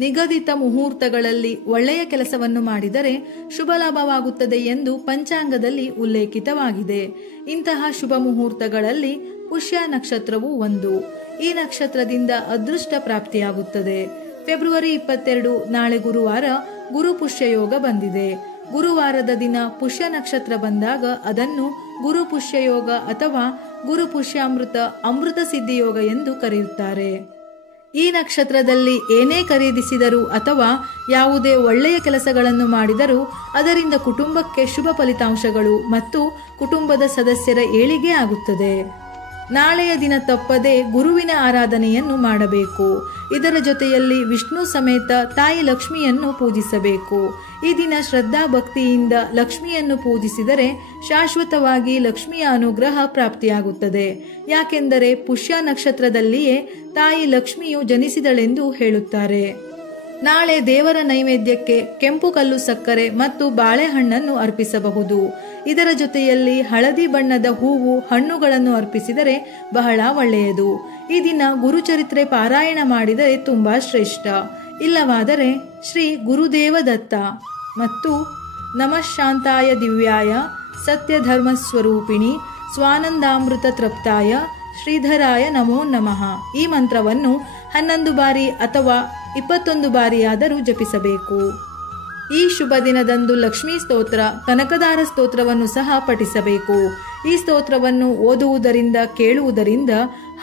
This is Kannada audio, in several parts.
ನಿಗದಿತ ಮುಹೂರ್ತಗಳಲ್ಲಿ ಒಳ್ಳೆಯ ಕೆಲಸವನ್ನು ಮಾಡಿದರೆ ಶುಭ ಲಾಭವಾಗುತ್ತದೆ ಎಂದು ಪಂಚಾಂಗದಲ್ಲಿ ಉಲ್ಲೇಖಿತವಾಗಿದೆ. ಇಂತಹ ಶುಭ ಮುಹೂರ್ತಗಳಲ್ಲಿ ಪುಷ್ಯ ನಕ್ಷತ್ರವು ಒಂದು. ಈ ನಕ್ಷತ್ರದಿಂದ ಅದೃಷ್ಟ ಪ್ರಾಪ್ತಿಯಾಗುತ್ತದೆ. ಫೆಬ್ರವರಿ 22 ನಾಳೆ ಗುರುವಾರ ಗುರು ಪುಷ್ಯ ಯೋಗ ಬಂದಿದೆ. ಗುರುವಾರದ ದಿನ ಪುಷ್ಯ ನಕ್ಷತ್ರ ಬಂದಾಗ ಅದನ್ನು ಗುರು ಪುಷ್ಯ ಯೋಗ ಅಥವಾ ಗುರು ಪುಷ್ಯಾಮೃತ ಅಮೃತ ಸಿದ್ಧಿ ಯೋಗ ಎಂದು ಕರೆಯುತ್ತಾರೆ. ಈ ನಕ್ಷತ್ರದಲ್ಲಿ ಏನೇ ಖರೀದಿಸಿದರೂ ಅಥವಾ ಯಾವುದೇ ಒಳ್ಳೆಯ ಕೆಲಸಗಳನ್ನು ಮಾಡಿದರೂ ಅದರಿಂದ ಕುಟುಂಬಕ್ಕೆ ಶುಭ ಫಲಿತಾಂಶಗಳು ಮತ್ತು ಕುಟುಂಬದ ಸದಸ್ಯರ ಏಳಿಗೆ ಆಗುತ್ತದೆ. ನಾಳೆಯ ದಿನ ತಪ್ಪದೆ ಗುರುವಿನ ಆರಾಧನೆಯನ್ನು ಮಾಡಬೇಕು. ಇದರ ಜೊತೆಯಲ್ಲಿ ವಿಷ್ಣು ಸಮೇತ ತಾಯಿ ಲಕ್ಷ್ಮಿಯನ್ನು ಪೂಜಿಸಬೇಕು. ಈ ದಿನ ಶ್ರದ್ಧಾ ಭಕ್ತಿಯಿಂದ ಲಕ್ಷ್ಮಿಯನ್ನು ಪೂಜಿಸಿದರೆ ಶಾಶ್ವತವಾಗಿ ಲಕ್ಷ್ಮಿಯ ಅನುಗ್ರಹ ಪ್ರಾಪ್ತಿಯಾಗುತ್ತದೆ. ಯಾಕೆಂದರೆ ಪುಷ್ಯ ನಕ್ಷತ್ರದಲ್ಲಿಯೇ ತಾಯಿ ಲಕ್ಷ್ಮಿಯು ಜನಿಸಿದಳೆಂದು ಹೇಳುತ್ತಾರೆ. ನಾಳೆ ದೇವರ ನೈವೇದ್ಯಕ್ಕೆ ಕೆಂಪು ಕಲ್ಲು ಸಕ್ಕರೆ ಮತ್ತು ಬಾಳೆಹಣ್ಣನ್ನು ಅರ್ಪಿಸಬಹುದು. ಇದರ ಜೊತೆಯಲ್ಲಿ ಹಳದಿ ಬಣ್ಣದ ಹೂವು ಹಣ್ಣುಗಳನ್ನು ಅರ್ಪಿಸಿದರೆ ಬಹಳ ಒಳ್ಳೆಯದು. ಈ ದಿನ ಗುರುಚರಿತ್ರೆ ಪಾರಾಯಣ ಮಾಡಿದರೆ ತುಂಬಾ ಶ್ರೇಷ್ಠ. ಇಲ್ಲವಾದರೆ ಶ್ರೀ ಗುರುದೇವ ದತ್ತ ಮತ್ತು ನಮಃ ಶಾಂತಾಯ ದಿವ್ಯಾಯ ಸತ್ಯ ಧರ್ಮ ಸ್ವರೂಪಿಣಿ ಸ್ವಾನಂದಾಮೃತ ತೃಪ್ತಾಯ ಶ್ರೀಧರಾಯ ನಮೋ ನಮಃ ಈ ಮಂತ್ರವನ್ನು 11 ಬಾರಿ ಅಥವಾ 21 ಬಾರಿಯಾದರೂ ಜಪಿಸಬೇಕು. ಈ ಶುಭ ದಿನದಂದು ಲಕ್ಷ್ಮೀ ಸ್ತೋತ್ರ, ಕನಕದಾರ ಸ್ತೋತ್ರವನ್ನು ಸಹ ಪಠಿಸಬೇಕು. ಈ ಸ್ತೋತ್ರವನ್ನು ಓದುವುದರಿಂದ ಕೇಳುವುದರಿಂದ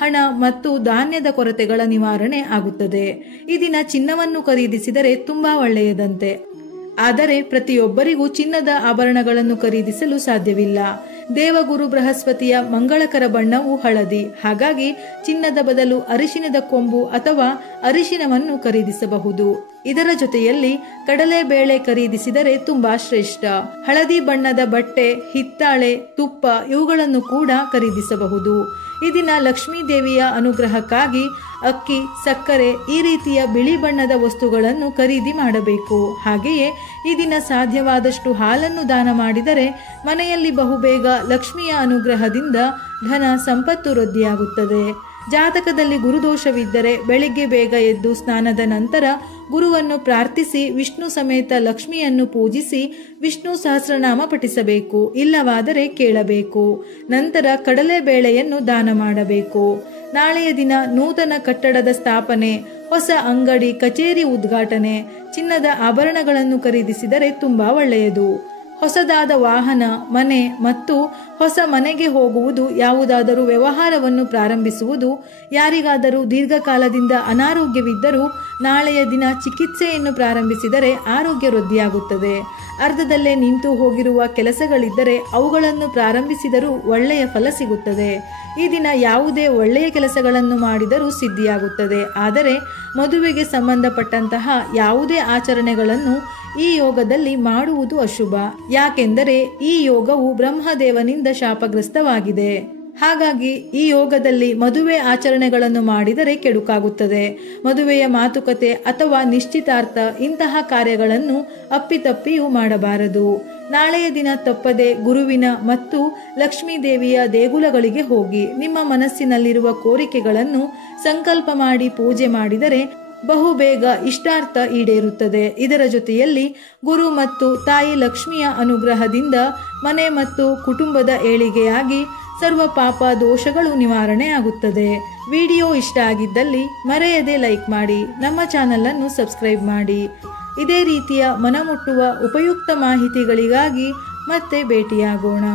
ಹಣ ಮತ್ತು ಧಾನ್ಯದ ಕೊರತೆಗಳ ನಿವಾರಣೆ ಆಗುತ್ತದೆ. ಈ ದಿನ ಚಿನ್ನವನ್ನು ಖರೀದಿಸಿದರೆ ತುಂಬಾ ಒಳ್ಳೆಯದಂತೆ. ಆದರೆ ಪ್ರತಿಯೊಬ್ಬರಿಗೂ ಚಿನ್ನದ ಆಭರಣಗಳನ್ನು ಖರೀದಿಸಲು ಸಾಧ್ಯವಿಲ್ಲ. ದೇವಗುರು ಬೃಹಸ್ಪತಿಯ ಮಂಗಳಕರ ಬಣ್ಣವು ಹಳದಿ. ಹಾಗಾಗಿ ಚಿನ್ನದ ಬದಲು ಅರಿಶಿನದ ಕೊಂಬು ಅಥವಾ ಅರಿಶಿನವನ್ನು ಖರೀದಿಸಬಹುದು. ಇದರ ಜೊತೆಯಲ್ಲಿ ಕಡಲೆಬೇಳೆ ಖರೀದಿಸಿದರೆ ತುಂಬಾ ಶ್ರೇಷ್ಠ. ಹಳದಿ ಬಣ್ಣದ ಬಟ್ಟೆ, ಹಿತ್ತಾಳೆ, ತುಪ್ಪ ಇವುಗಳನ್ನು ಕೂಡ ಖರೀದಿಸಬಹುದು. ಈ ದಿನ ಲಕ್ಷ್ಮೀ ದೇವಿಯ ಅನುಗ್ರಹಕ್ಕಾಗಿ ಅಕ್ಕಿ, ಸಕ್ಕರೆ ಈ ರೀತಿಯ ಬಿಳಿ ಬಣ್ಣದ ವಸ್ತುಗಳನ್ನು ಖರೀದಿ ಮಾಡಬೇಕು. ಹಾಗೆಯೇ ಈ ದಿನ ಸಾಧ್ಯವಾದಷ್ಟು ಹಾಲನ್ನು ದಾನ ಮಾಡಿದರೆ ಮನೆಯಲ್ಲಿ ಬಹುಬೇಗ ಲಕ್ಷ್ಮಿಯ ಅನುಗ್ರಹದಿಂದ ಧನ ಸಂಪತ್ತು ವೃದ್ಧಿಯಾಗುತ್ತದೆ. ಜಾತಕದಲ್ಲಿ ಗುರುದೋಷವಿದ್ದರೆ ಬೆಳಿಗ್ಗೆ ಬೇಗ ಎದ್ದು ಸ್ನಾನದ ನಂತರ ಗುರುವನ್ನು ಪ್ರಾರ್ಥಿಸಿ ವಿಷ್ಣು ಸಮೇತ ಲಕ್ಷ್ಮಿಯನ್ನು ಪೂಜಿಸಿ ವಿಷ್ಣು ಸಹಸ್ರನಾಮ ಪಠಿಸಬೇಕು. ಇಲ್ಲವಾದರೆ ಕೇಳಬೇಕು. ನಂತರ ಕಡಲೆಬೇಳೆಯನ್ನು ದಾನ ಮಾಡಬೇಕು. ನಾಳೆಯ ದಿನ ನೂತನ ಕಟ್ಟಡದ ಸ್ಥಾಪನೆ, ಹೊಸ ಅಂಗಡಿ, ಕಚೇರಿ ಉದ್ಘಾಟನೆ, ಚಿನ್ನದ ಆಭರಣಗಳನ್ನು ಖರೀದಿಸಿದರೆ ತುಂಬಾ ಒಳ್ಳೆಯದು. ಹೊಸದಾದ ವಾಹನ, ಮನೆ ಮತ್ತು ಹೊಸ ಮನೆಗೆ ಹೋಗುವುದು, ಯಾವುದಾದರೂ ವ್ಯವಹಾರವನ್ನು ಪ್ರಾರಂಭಿಸುವುದು, ಯಾರಿಗಾದರೂ ದೀರ್ಘಕಾಲದಿಂದ ಅನಾರೋಗ್ಯವಿದ್ದರೂ ನಾಳೆಯ ದಿನ ಚಿಕಿತ್ಸೆಯನ್ನು ಪ್ರಾರಂಭಿಸಿದರೆ ಆರೋಗ್ಯ ವೃದ್ಧಿಯಾಗುತ್ತದೆ. ಅರ್ಧದಲ್ಲೇ ನಿಂತು ಹೋಗಿರುವ ಕೆಲಸಗಳಿದ್ದರೆ ಅವುಗಳನ್ನು ಪ್ರಾರಂಭಿಸಿದರೂ ಒಳ್ಳೆಯ ಫಲ ಸಿಗುತ್ತದೆ. ಈ ದಿನ ಯಾವುದೇ ಒಳ್ಳೆಯ ಕೆಲಸಗಳನ್ನು ಮಾಡಿದರೂ ಸಿದ್ಧಿಯಾಗುತ್ತದೆ. ಆದರೆ ಮದುವೆಗೆ ಸಂಬಂಧಪಟ್ಟಂತಹ ಯಾವುದೇ ಆಚರಣೆಗಳನ್ನು ಈ ಯೋಗದಲ್ಲಿ ಮಾಡುವುದು ಅಶುಭ. ಯಾಕೆಂದರೆ ಈ ಯೋಗವು ಬ್ರಹ್ಮದೇವನಿಂದ ಶಾಪಗ್ರಸ್ತವಾಗಿದೆ. ಹಾಗಾಗಿ ಈ ಯೋಗದಲ್ಲಿ ಮದುವೆ ಆಚರಣೆಗಳನ್ನು ಮಾಡಿದರೆ ಕೆಡುಕಾಗುತ್ತದೆ. ಮದುವೆಯ ಮಾತುಕತೆ ಅಥವಾ ನಿಶ್ಚಿತಾರ್ಥ ಇಂತಹ ಕಾರ್ಯಗಳನ್ನು ಅಪ್ಪಿತಪ್ಪಿಯೂ ಮಾಡಬಾರದು. ನಾಳೆಯ ದಿನ ತಪ್ಪದೆ ಗುರುವಿನ ಮತ್ತು ಲಕ್ಷ್ಮೀ ದೇವಿಯ ದೇಗುಲಗಳಿಗೆ ಹೋಗಿ ನಿಮ್ಮ ಮನಸ್ಸಿನಲ್ಲಿರುವ ಕೋರಿಕೆಗಳನ್ನು ಸಂಕಲ್ಪ ಮಾಡಿ ಪೂಜೆ ಮಾಡಿದರೆ ಬಹುಬೇಗ ಇಷ್ಟಾರ್ಥ ಈಡೇರುತ್ತದೆ. ಇದರ ಜೊತೆಯಲ್ಲಿ ಗುರು ಮತ್ತು ತಾಯಿ ಲಕ್ಷ್ಮಿಯ ಅನುಗ್ರಹದಿಂದ ಮನೆ ಮತ್ತು ಕುಟುಂಬದ ಏಳಿಗೆಯಾಗಿ ಸರ್ವ ಪಾಪ ದೋಷಗಳು ನಿವಾರಣೆ ಆಗುತ್ತದೆ. ವಿಡಿಯೋ ಇಷ್ಟ ಆಗಿದ್ದಲ್ಲಿ ಮರೆಯದೆ ಲೈಕ್ ಮಾಡಿ, ನಮ್ಮ ಚಾನಲ್ ಅನ್ನು ಸಬ್ಸ್ಕ್ರೈಬ್ ಮಾಡಿ. ಇದೇ ರೀತಿಯ ಮನಮುಟ್ಟುವ ಉಪಯುಕ್ತ ಮಾಹಿತಿಗಳಿಗಾಗಿ ಮತ್ತೆ ಭೇಟಿಯಾಗೋಣ.